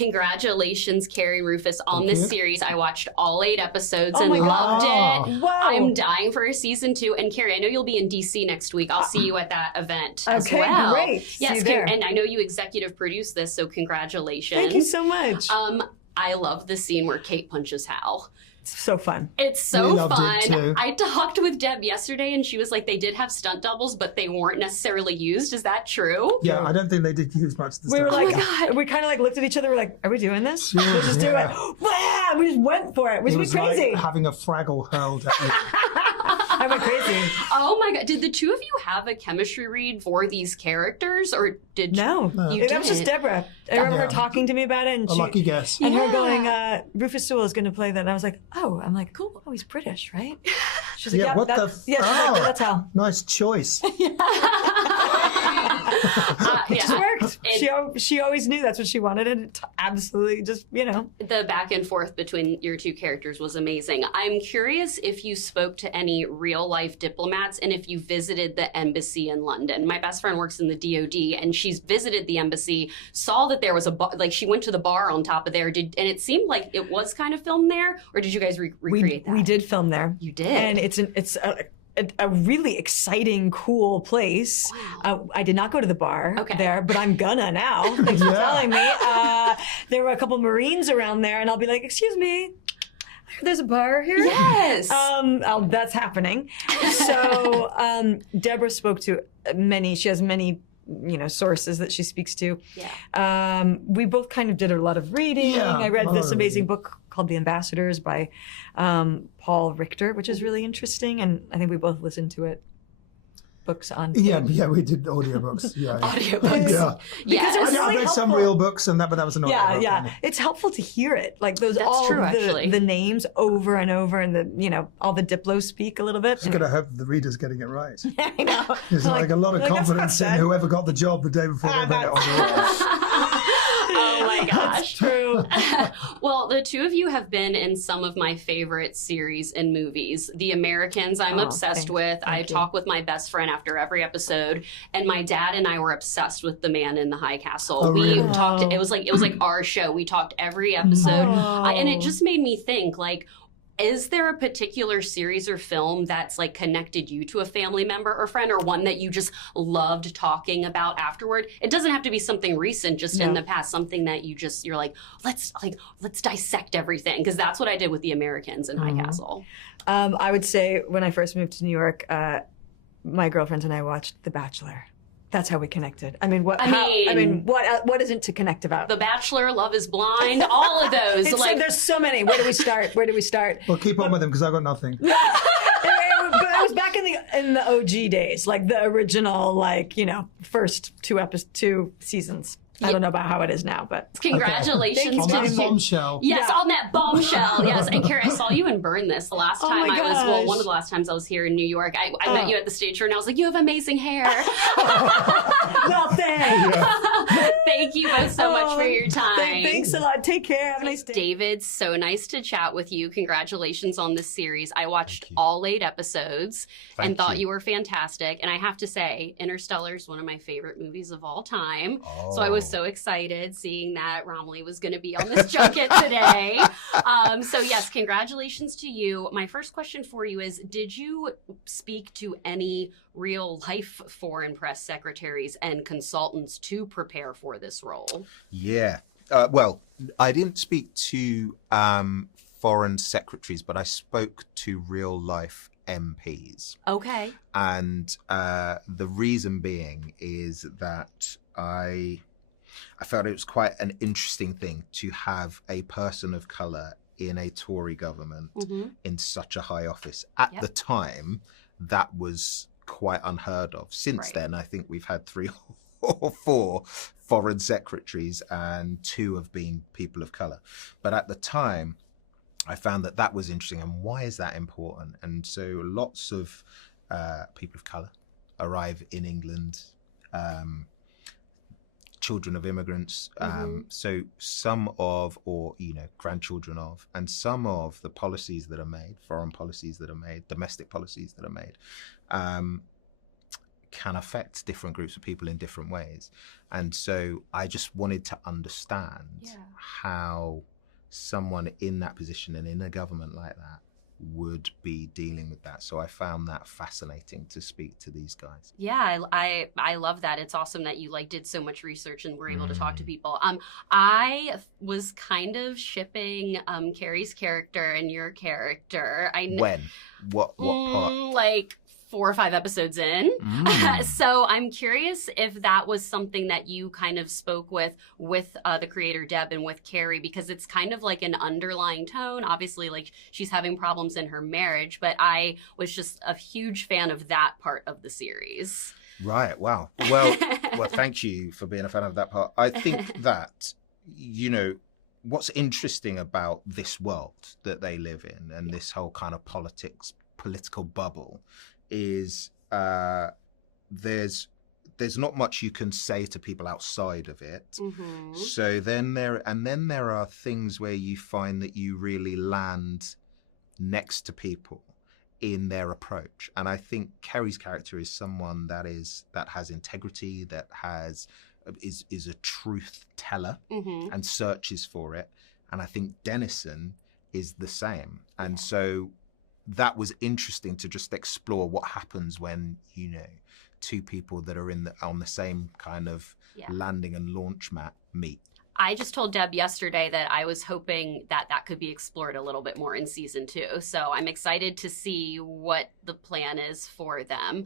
Congratulations, Keri and Rufus, on this series. I watched all 8 episodes Oh and my loved God. it. Wow. I'm dying for a season 2. And Keri, I know you'll be in DC next week. I'll see you at that event as well. Great. See Yes, you there. and I know you executive produced this, so congratulations. Thank you so much. I love the scene where Kate punches Hal. It's so fun. It's so fun. It too. I talked with Deb yesterday and she was like, they did have stunt doubles, but they weren't necessarily used. Is that true? Yeah, I don't think they did use much of the We were stuff. like, we kind of like looked at each other. We're like, are we doing this? Sure, We'll just do it. Wow! We just went for it. It We was crazy. like having a Fraggle hurled at you. I went crazy. Oh my God. Did the two of you have a chemistry read for these characters or did No. you That was just didn't? Deborah. I remember her talking to me about it. And A lucky guess. And her going, Rufus Sewell is going to play that. And I was like, oh. I'm like, cool. Oh, he's British, right? She's like, Yeah, what the that's, yeah, she's like, that's how. Nice choice. It just worked. She always knew that's what she wanted, and it absolutely just, The back and forth between your two characters was amazing. I'm curious if you spoke to any real life diplomats and if you visited the embassy in London. My best friend works in the DoD and she's visited the embassy, saw that there was a bar, like she went to the bar on top of there, and it seemed like it was kind of filmed there, or did you guys recreate that? We did film there. You did? And it's a really exciting, cool place. Wow. I did not go to the bar there, but I'm gonna now. Thanks for telling me. There were a couple Marines around there, and I'll be like, excuse me, there's a bar here? Yes. That's happening. So Deborah spoke to she has many sources that she speaks to. Yeah. We both kind of did a lot of reading. Yeah, I read a lot this of amazing reading. book called The Ambassadors by Paul Richter, which is really interesting. And I think we both listened to it. Books on. Yeah, we did audiobooks. Yeah. Audiobooks. Yeah. Because it was I really read some helpful. real books, but that was an audiobook. Yeah. It's helpful to hear it. Like That's true, actually. the names over and over, and all the diplos speak a little bit. Just gotta hope the reader's getting it right. I know. There's like a lot of "That's confidence not in bad." whoever got the job the day before they read it on the Oh my gosh. True. Well, the two of you have been in some of my favorite series and movies. The Americans, I'm obsessed with. I talk with my best friend after every episode, and my dad and I were obsessed with The Man in the High Castle. Oh, we really? talked. It was like our show. We talked every episode, and it just made me think like. Is there a particular series or film that's like connected you to a family member or friend, or one that you just loved talking about afterward? It doesn't have to be something recent, just in the past, something that you're like, let's dissect everything, because that's what I did with The Americans in High Castle. I would say when I first moved to New York, my girlfriends and I watched The Bachelor. That's how we connected. What isn't to connect about? The Bachelor, Love is Blind, all of those. There's so many. Where do we start? Well, keep on with them because I've got nothing. But it was back in the OG days, like the original, first two seasons. I don't know about how it is now, but congratulations On to that you. bombshell. Yes, on that bombshell. Yes, and Keri, I saw you in Burn This the last time my one gosh. of the last times I was here in New York. I met you at the stage show, and I was like, you have amazing hair. well, thanks. Thank you both so much for your time. Thanks a lot. Take care. Have a nice day. David, so nice to chat with you. Congratulations on this series. I watched all 8 episodes and thought you were fantastic. And I have to say, Interstellar is one of my favorite movies of all time. So I was so excited seeing that Romilly was going to be on this junket today. So yes, congratulations to you. My first question for you is, did you speak to any real life foreign press secretaries and consultants to prepare for this role? Yeah. Well, I didn't speak to foreign secretaries, but I spoke to real life MPs. Okay. And the reason being is that I felt it was quite an interesting thing to have a person of colour in a Tory government in such a high office. At the time, that was quite unheard of. Since then, I think we've had 3 or 4 foreign secretaries and 2 have been people of colour. But at the time, I found that was interesting. And why is that important? And so lots of people of colour arrive in England, children of immigrants, so some of, or grandchildren of, and some of the policies that are made, foreign policies that are made, domestic policies that are made, can affect different groups of people in different ways. And so I just wanted to understand how someone in that position and in a government like that would be dealing with that. So I found that fascinating to speak to these guys. Yeah, I love that. It's awesome that you did so much research and were able to talk to people. I was kind of shipping Keri's character and your character. When? What part? Like 4 or 5 episodes in. So I'm curious if that was something that you kind of spoke with the creator Deb and with Keri, because it's kind of like an underlying tone. Obviously, she's having problems in her marriage, but I was just a huge fan of that part of the series. Right. Wow. Well, thank you for being a fan of that part. I think that, what's interesting about this world that they live in and this whole kind of political bubble is there's not much you can say to people outside of it. So then there are things where you find that you really land next to people in their approach. And I think Keri's character is someone that has integrity, that is a truth teller and searches for it. And I think Dennison is the same. And so that was interesting to just explore what happens when, two people that are on the same kind of landing and launch mat meet. I just told Deb yesterday that I was hoping that could be explored a little bit more in season 2. So I'm excited to see what the plan is for them.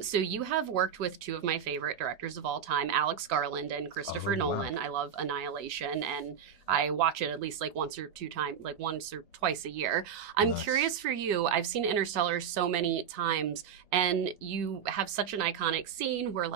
So you have worked with 2 of my favorite directors of all time, Alex Garland and Christopher Nolan. Wow. I love Annihilation, and I watch it at least once or twice a year. I'm curious for you. I've seen Interstellar so many times, and you have such an iconic scene where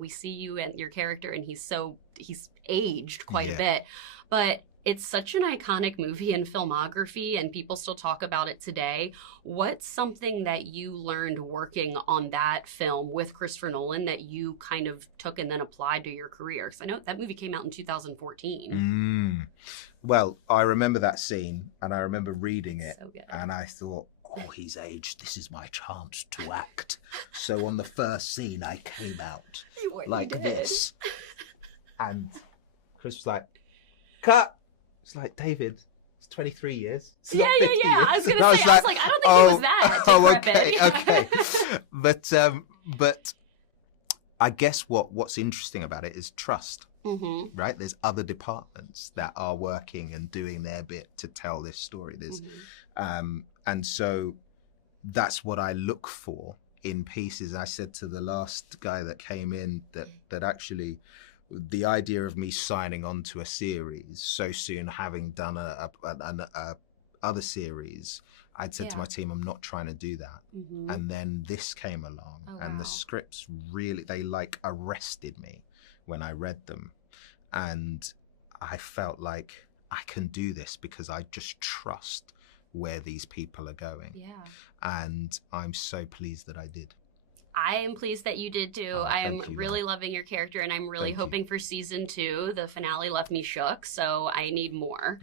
we see you and your character, and he's aged quite a bit, but it's such an iconic movie and filmography, and people still talk about it today. What's something that you learned working on that film with Christopher Nolan that you kind of took and then applied to your career? Because I know that movie came out in 2014. Well, I remember that scene, and I remember reading it, and I thought, oh, he's aged. This is my chance to act. So on the first scene, I came out like this. And Chris was like, cut. It's like, David, it's 23 years. It's not 50 years. I was going to say, I don't think it was that. Okay. But I guess what's interesting about it is trust, right? There's other departments that are working and doing their bit to tell this story. There's, and so that's what I look for in pieces. I said to the last guy that came in that actually the idea of me signing on to a series so soon, having done a other series, I'd said to my team, I'm not trying to do that. And then this came along, and the scripts really, they arrested me when I read them. And I felt like I can do this because I just trust where these people are going. And I'm so pleased that I did. I am pleased that you did too. I am really loving your character, and I'm really hoping for season 2. The finale left me shook, so I need more.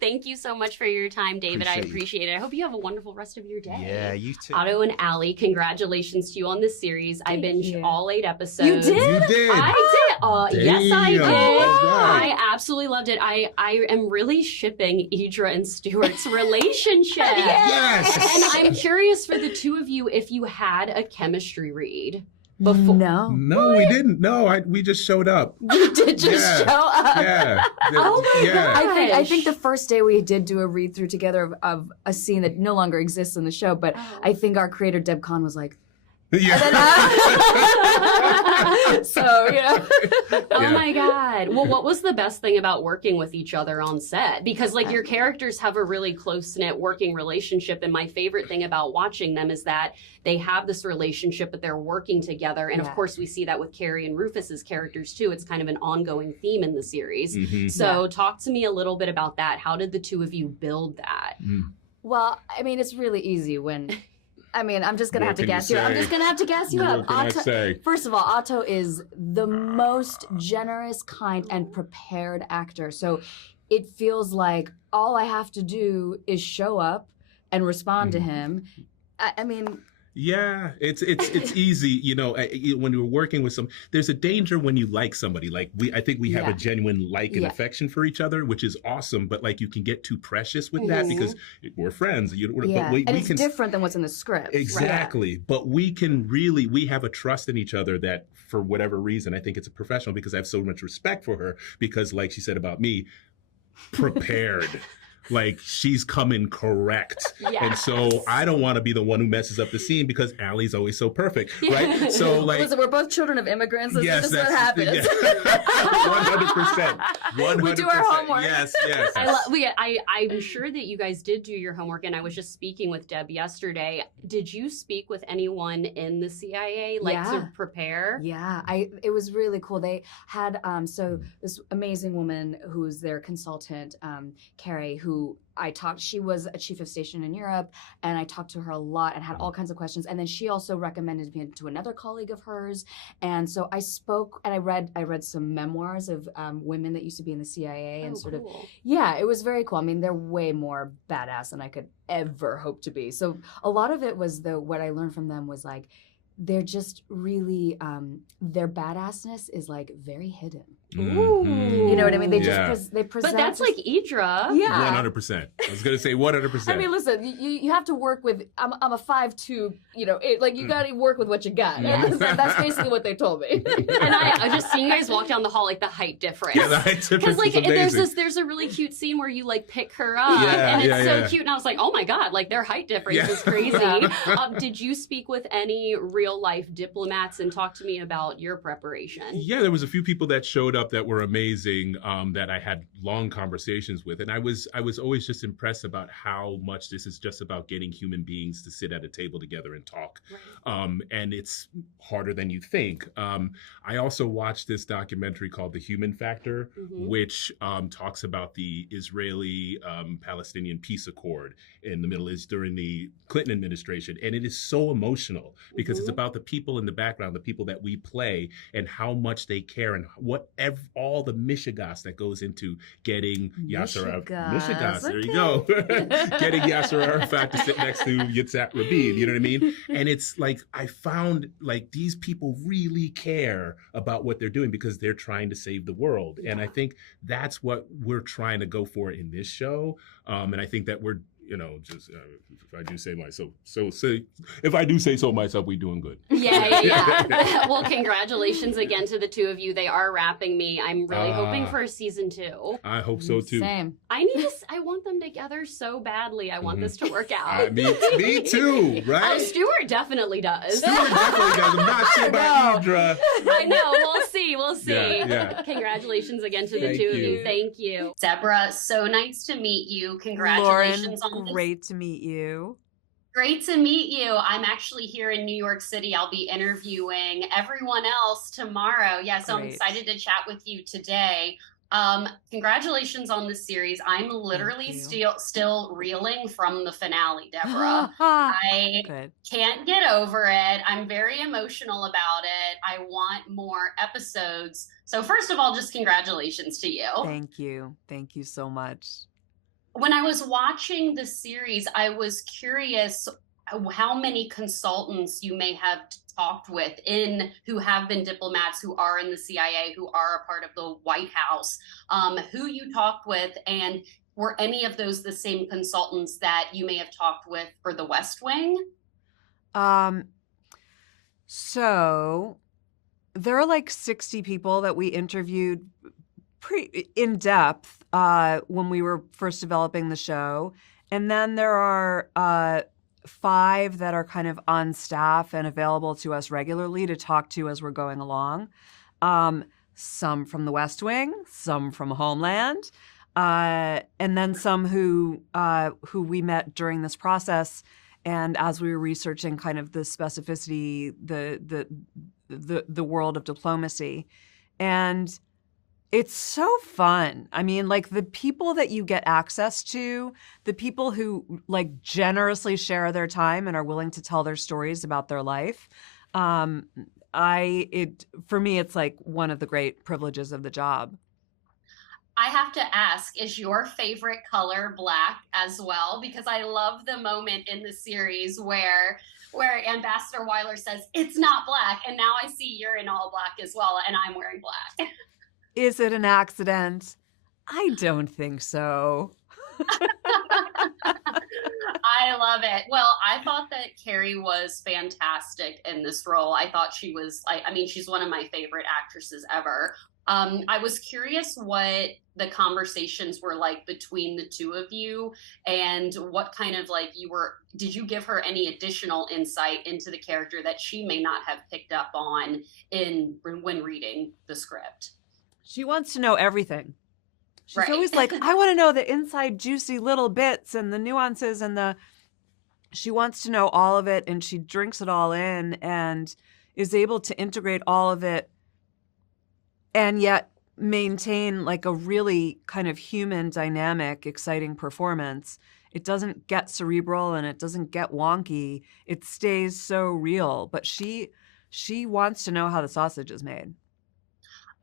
Thank you so much for your time, David. I appreciate it. I hope you have a wonderful rest of your day. Yeah, you too. Otto and Allie, congratulations to you on this series. I binged all 8 episodes. You did? You did? I did. Yes, I did. Right. I absolutely loved it. I am really shipping Idra and Stuart's relationship. Yes. And I'm curious for the 2 of you if you had a chemistry read before. No, we didn't. No, we just showed up. You did just show up. Yeah. Oh my gosh. I think the first day we did do a read through together of a scene that no longer exists in the show, but I think our creator Deb Kahn was like, Yeah. so, Oh my God. Well, what was the best thing about working with each other on set? Because your characters have a really close-knit working relationship, and my favorite thing about watching them is that they have this relationship, but they're working together. And of course, we see that with Keri and Rufus's characters too. It's kind of an ongoing theme in the series. So talk to me a little bit about that. How did the 2 of you build that? Well, I mean, it's really easy when... I'm just going to have to gas you up. I'm just going to have to gas you up. First of all, Otto is the most generous, kind, and prepared actor. So it feels like all I have to do is show up and respond to him. Yeah, it's easy, you know, when you're working with there's a danger when you like somebody. Like I think we have a genuine like and affection for each other, which is awesome. But like you can get too precious with that because we're friends. But we it's can, different than what's in the script. Exactly. Right? But we have a trust in each other that for whatever reason, I think it's a professional because I have so much respect for her because like she said about me, prepared. Like she's coming correct. Yes. And so I don't want to be the one who messes up the scene because Allie's always so perfect, right? So like, listen, we're both children of immigrants. This is what happens. 100%. 100%. We do our homework. Yes. I'm sure that you guys did do your homework, and I was just speaking with Deb yesterday. Did you speak with anyone in the CIA, to prepare? Yeah, it was really cool. They had so this amazing woman who's their consultant, Keri, who she was a chief of station in Europe, and I talked to her a lot and had all kinds of questions. And then she also recommended me to another colleague of hers. And so I spoke and I read some memoirs of women that used to be in the CIA and it was very cool. I mean, they're way more badass than I could ever hope to be. So a lot of it was what I learned from them was like, they're just really their badassness is like very hidden. Ooh. You know what I mean? They just they present. But that's like Idra. Yeah, 100%. I was gonna say 100%. I mean, listen, you have to work with. I'm a 5'2". You know, you got to work with what you got. That's basically what they told me. And I just seeing you guys walk down the hall, like the height difference. Yeah, the height difference. Because there's a really cute scene where you like pick her up, and it's so cute. And I was like, oh my god, like their height difference is crazy. Did you speak with any real life diplomats and talk to me about your preparation? Yeah, there was a few people that showed up that were amazing that I had long conversations with, and I was always just impressed about how much this is just about getting human beings to sit at a table together and talk, and it's harder than you think. I also watched this documentary called The Human Factor, which talks about the Israeli-Palestinian peace accord in the Middle East during the Clinton administration, and it is so emotional because it's about the people in the background, the people that we play, and how much they care, and all the mishigas that goes into getting Yasser Arafat. There you go. Getting Yasser Arafat to sit next to Yitzhak Rabin. You know what I mean? And it's like I found like these people really care about what they're doing because they're trying to save the world, and I think that's what we're trying to go for in this show. And I think that we're just if I do say myself, if I do say so myself, we're doing good. Yeah. Well, congratulations again to the two of you. They are wrapping me. I'm really hoping for a season 2. I hope so too. Same. I want them together so badly. I want this to work out. Me too, right? Stuart definitely does. I'm not sure about Idra. I know. We'll see. Yeah. Congratulations again to the two of you. Thank you. Deborah, so nice to meet you. Congratulations on this. Great to meet you. Great to meet you. I'm actually here in New York City. I'll be interviewing everyone else tomorrow. Yeah, so I'm excited to chat with you today. Congratulations on this series. I'm literally still reeling from the finale, Deborah. I can't get over it. I'm very emotional about it. I want more episodes. So first of all, just congratulations to you. Thank you. Thank you so much. When I was watching the series, I was curious how many consultants you may have talked with who have been diplomats, who are in the CIA, who are a part of the White House, who you talked with, and were any of those the same consultants that you may have talked with for the West Wing? So there are like 60 people that we interviewed pretty in depth when we were first developing the show. And then there are 5 that are kind of on staff and available to us regularly to talk to as we're going along. Some from the West Wing, some from Homeland, and then some who we met during this process. And as we were researching kind of the specificity, the world of diplomacy. And it's so fun. I mean, like the people that you get access to, the people who like generously share their time and are willing to tell their stories about their life. For me, it's like one of the great privileges of the job. I have to ask, is your favorite color black as well? Because I love the moment in the series where where Ambassador Weiler says, "It's not black," and now I see you're in all black as well, and I'm wearing black. Is it an accident? I don't think so. I love it. Well, I thought that Keri was fantastic in this role. I thought she was, I mean, she's one of my favorite actresses ever. I was curious what the conversations were like between the two of you, and what kind of like did you give her any additional insight into the character that she may not have picked up on when reading the script? She wants to know everything. She's Right. always like, I want to know the inside juicy little bits and the nuances she wants to know all of it, and she drinks it all in and is able to integrate all of it and yet maintain like a really kind of human, dynamic, exciting performance. It doesn't get cerebral and it doesn't get wonky. It stays so real, but she wants to know how the sausage is made.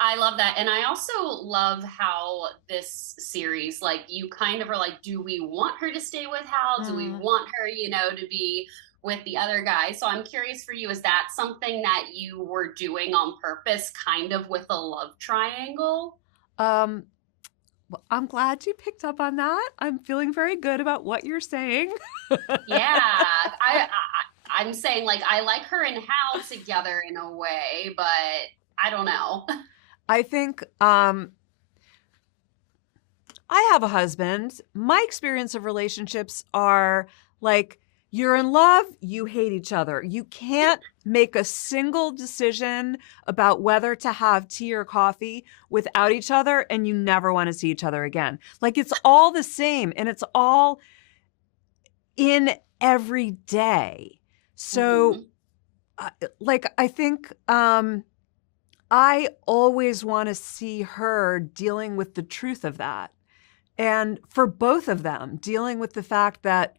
I love that. And I also love how this series, like, you kind of are like, do we want her to stay with Hal? Do we want her, to be with the other guy? So I'm curious for you, is that something that you were doing on purpose, kind of with a love triangle? Well, I'm glad you picked up on that. I'm feeling very good about what you're saying. Yeah. I'm saying, like, I like her and Hal together in a way, but I don't know. I think I have a husband. My experience of relationships are like, you're in love, you hate each other. You can't make a single decision about whether to have tea or coffee without each other, and you never want to see each other again. Like, it's all the same, and it's all in every day. So, I think I always want to see her dealing with the truth of that. And for both of them, dealing with the fact that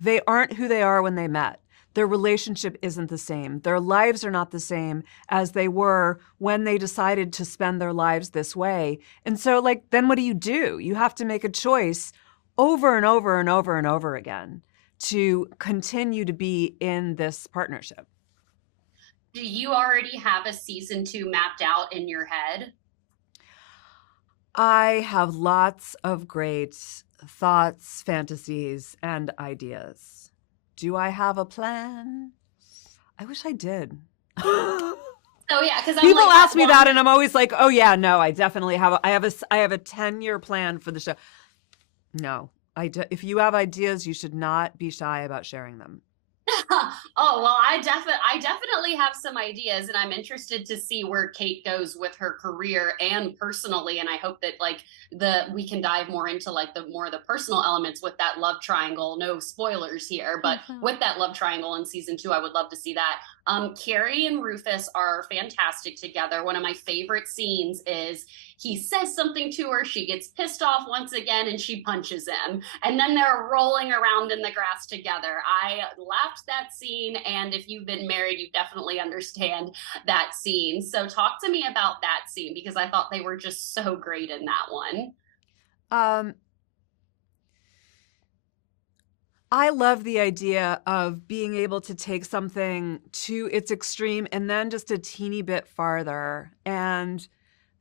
they aren't who they are when they met. Their relationship isn't the same. Their lives are not the same as they were when they decided to spend their lives this way. And so, like, then what do? You have to make a choice over and over and over and over again to continue to be in this partnership. Do you already have a season 2 mapped out in your head? I have lots of great thoughts, fantasies, and ideas. Do I have a plan? I wish I did. Oh yeah, because people ask me that, and I'm always like, "Oh yeah, no, I definitely have. I have a 10-year plan for the show." No, if you have ideas, you should not be shy about sharing them. Oh, well, I definitely have some ideas, and I'm interested to see where Kate goes with her career and personally. And I hope that we can dive more into the personal elements with that love triangle. No spoilers here, but with that love triangle in season 2, I would love to see that. Keri and Rufus are fantastic together. One of my favorite scenes is he says something to her, she gets pissed off once again, and she punches him. And then they're rolling around in the grass together. I laughed that scene, and if you've been married, you definitely understand that scene. So talk to me about that scene, because I thought they were just so great in that one. I love the idea of being able to take something to its extreme and then just a teeny bit farther. And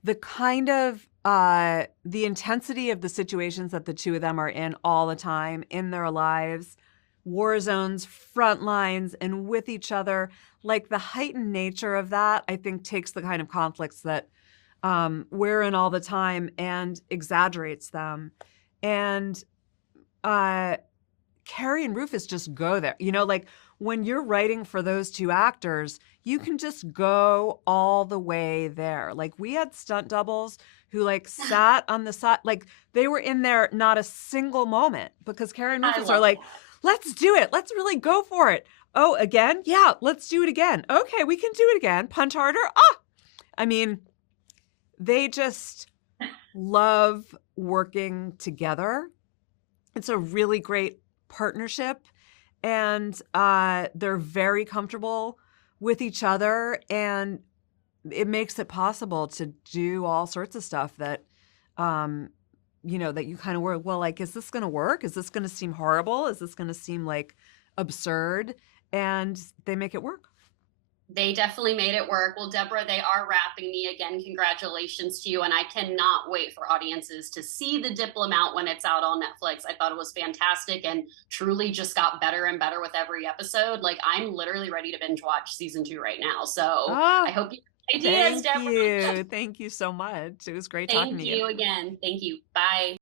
the kind of the intensity of the situations that the two of them are in all the time in their lives, war zones, front lines, and with each other, like the heightened nature of that, I think takes the kind of conflicts that we're in all the time and exaggerates them. And Keri and Rufus just go there. Like when you're writing for those two actors, you can just go all the way there. Like we had stunt doubles who sat on the side, like they were in there not a single moment, because Keri and Rufus are like, let's do it. Let's really go for it. Oh, again? Yeah, let's do it again. Okay, we can do it again. Punch harder. I mean, they just love working together. It's a really great partnership, and they're very comfortable with each other, and it makes it possible to do all sorts of stuff that that you kind of were, well, like, is this going to work? Is this going to seem horrible? Is this going to seem like absurd? and they make it work. They definitely made it work. Well, Deborah, they are wrapping me again. Congratulations to you. And I cannot wait for audiences to see The Diplomat when it's out on Netflix. I thought it was fantastic and truly just got better and better with every episode. Like, I'm literally ready to binge watch season 2 right now. So I hope you have ideas, Deborah. Thank you. Thank you so much. It was great talking to you. Thank you again. Thank you. Bye.